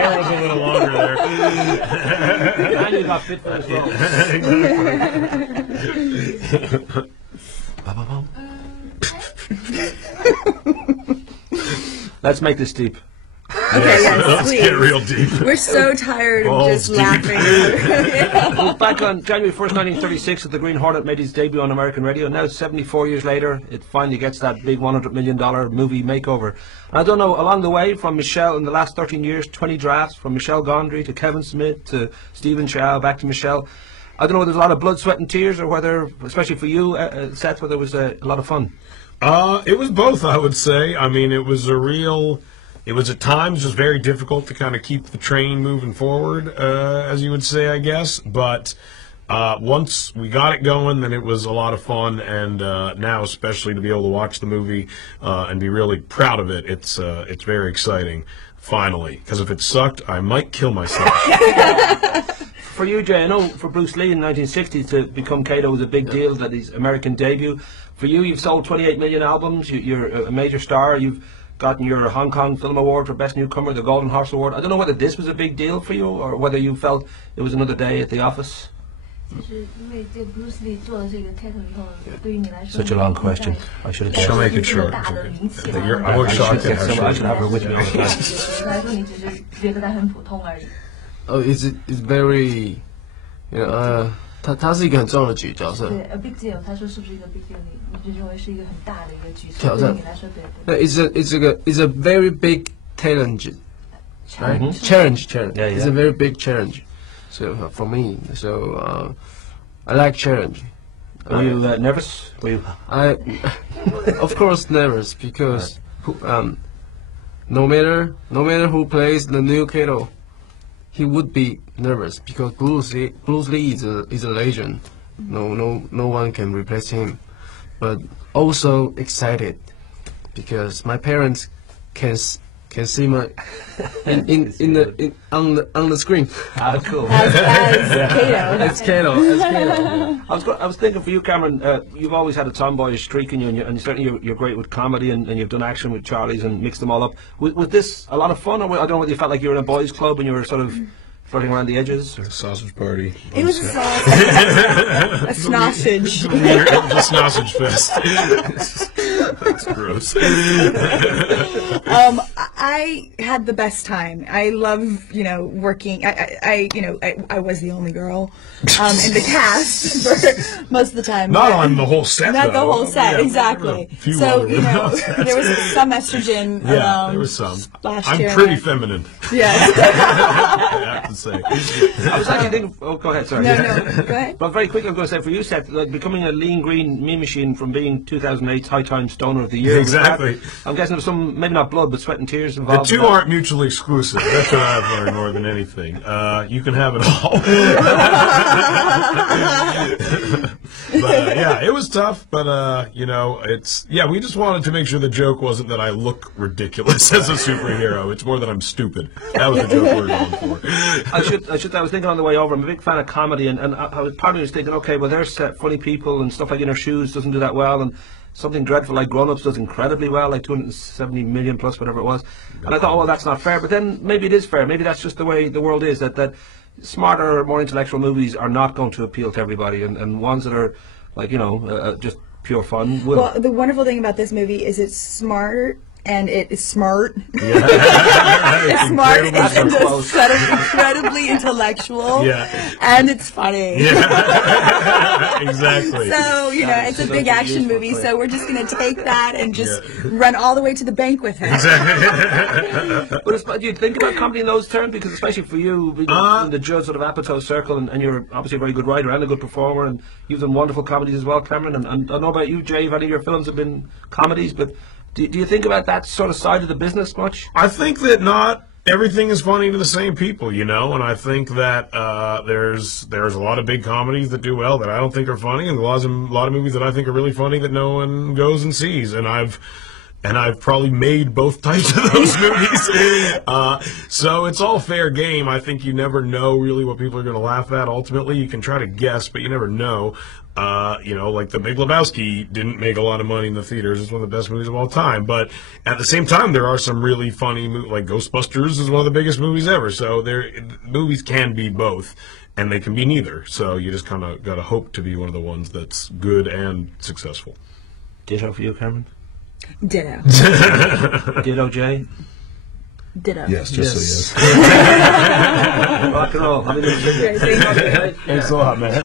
hair was a little longer there. And you got fit for this role. Let's make this deep. Okay, yes, Let's please. get real deep. We're so tired of just deep. laughing. Well, back on January 1st, 1936, the Green Hornet made his debut on American radio. Now, 74 years later, it finally gets that big $100 million movie makeover. And I don't know, along the way, from Michelle, in the last 13 years, 20 drafts, from Michelle Gondry to Kevin Smith to Stephen Chow, back to Michelle. I don't know whether there's a lot of blood, sweat and tears, or whether, especially for you, Seth, whether it was a lot of fun. It was both, I would say. I mean, it was at times just very difficult to kind of keep the train moving forward, as you would say, I guess. But once we got it going, then it was a lot of fun. And now, especially to be able to watch the movie and be really proud of it, it's very exciting, finally. Because if it sucked, I might kill myself. For you, Jay, I know for Bruce Lee in the 1960s to become Kato was a big deal, that his American debut. For you, you've sold 28 million albums, you're a major star, you've gotten your Hong Kong Film Award for Best Newcomer, the Golden Horse Award. I don't know whether this was a big deal for you, or whether you felt it was another day at the office. Such a long question. I should have She'll make it short. I was shocked at how short. I should have her with me all the time. Oh, it's very, you know, 他是一个很重要的角色。对 ，a big deal， 他说是不是一个 big deal？ 你就认为是一个很大的一个举措？挑战。对你来说，对。It's a very big challenge, right? Challenge. Yeah. It's a very big challenge. So for me, I like challenge. Were you nervous? Were you? Of course, nervous because no matter who plays the new Kato, he would be nervous because Bruce Lee is a legend. No one can replace him. But also excited because my parents can see my on the screen. Ah, cool. As Kato. It's Kato. I was thinking for you, Cameron. You've always had a tomboyish streak in you, and certainly you're great with comedy, and you've done action with Charlie's and mixed them all up. Was this a lot of fun, or I don't know whether you felt like you were in a boys' club and you were sort of flirting around the edges? A sausage party. It was a sausage. It was a sausage fest. That's gross. I had the best time. I love, working. I was the only girl in the cast for most of the time. Not on the whole set. Not though. the whole set, Yeah, exactly. few So women. there was some estrogen. Yeah, there was some. Last I'm year pretty feminine. Yeah. I have to say. I was actually thinking. Oh, go ahead. Sorry. No, go ahead. But very quickly, I'm going to say for you, Seth, like becoming a lean green meme machine from being 2008's High Time Stoner of the Year. Exactly. I'm guessing there's some, maybe not blood, but sweat and tears The involved. two aren't mutually exclusive. That's what I've learned more than anything. You can have it all. But yeah, it was tough. But we just wanted to make sure the joke wasn't that I look ridiculous as a superhero. It's more that I'm stupid. That was the joke we were going for. I was thinking on the way over, I'm a big fan of comedy, and I was part of me was thinking, okay, well, there's funny people and stuff like In Her Shoes doesn't do that well, and something dreadful like Grown Ups does incredibly well, like 270 million plus, whatever it was. And I thought, oh, well, that's not fair. But then maybe it is fair. Maybe that's just the way the world is, that smarter, more intellectual movies are not going to appeal to everybody, and ones that are like, just pure fun will. Well, the wonderful thing about this movie is it's smart. And it is smart. Yeah. It's smart. It's close. incredibly intellectual. Yeah. And it's funny. Yeah. Exactly. So, it's a big action movie, so we're just going to take that and just run all the way to the bank with it. But do you think about comedy in those terms? Because especially for you, in the judge sort of Apatow circle, and you're obviously a very good writer and a good performer, and you've done wonderful comedies as well, Cameron. And I don't know about you, Jay, if any of your films have been comedies, but do you think about that sort of side of the business much? I think that not everything is funny to the same people, and I think that there's a lot of big comedies that do well that I don't think are funny, and a lot of movies that I think are really funny that no one goes and sees. And I've and I've probably made both types of those movies. So it's all fair game. I think you never know really what people are going to laugh at. Ultimately, you can try to guess, but you never know. Like The Big Lebowski didn't make a lot of money in the theaters. It's one of the best movies of all time. But at the same time, there are some really funny movies, like Ghostbusters is one of the biggest movies ever. So movies can be both, and they can be neither. So you just kind of got to hope to be one of the ones that's good and successful. Ditto for you, Cameron? Ditto. Ditto, Jay? Ditto. Yes, just say yes. Rock and roll. Okay, thank you. Thanks a lot, man.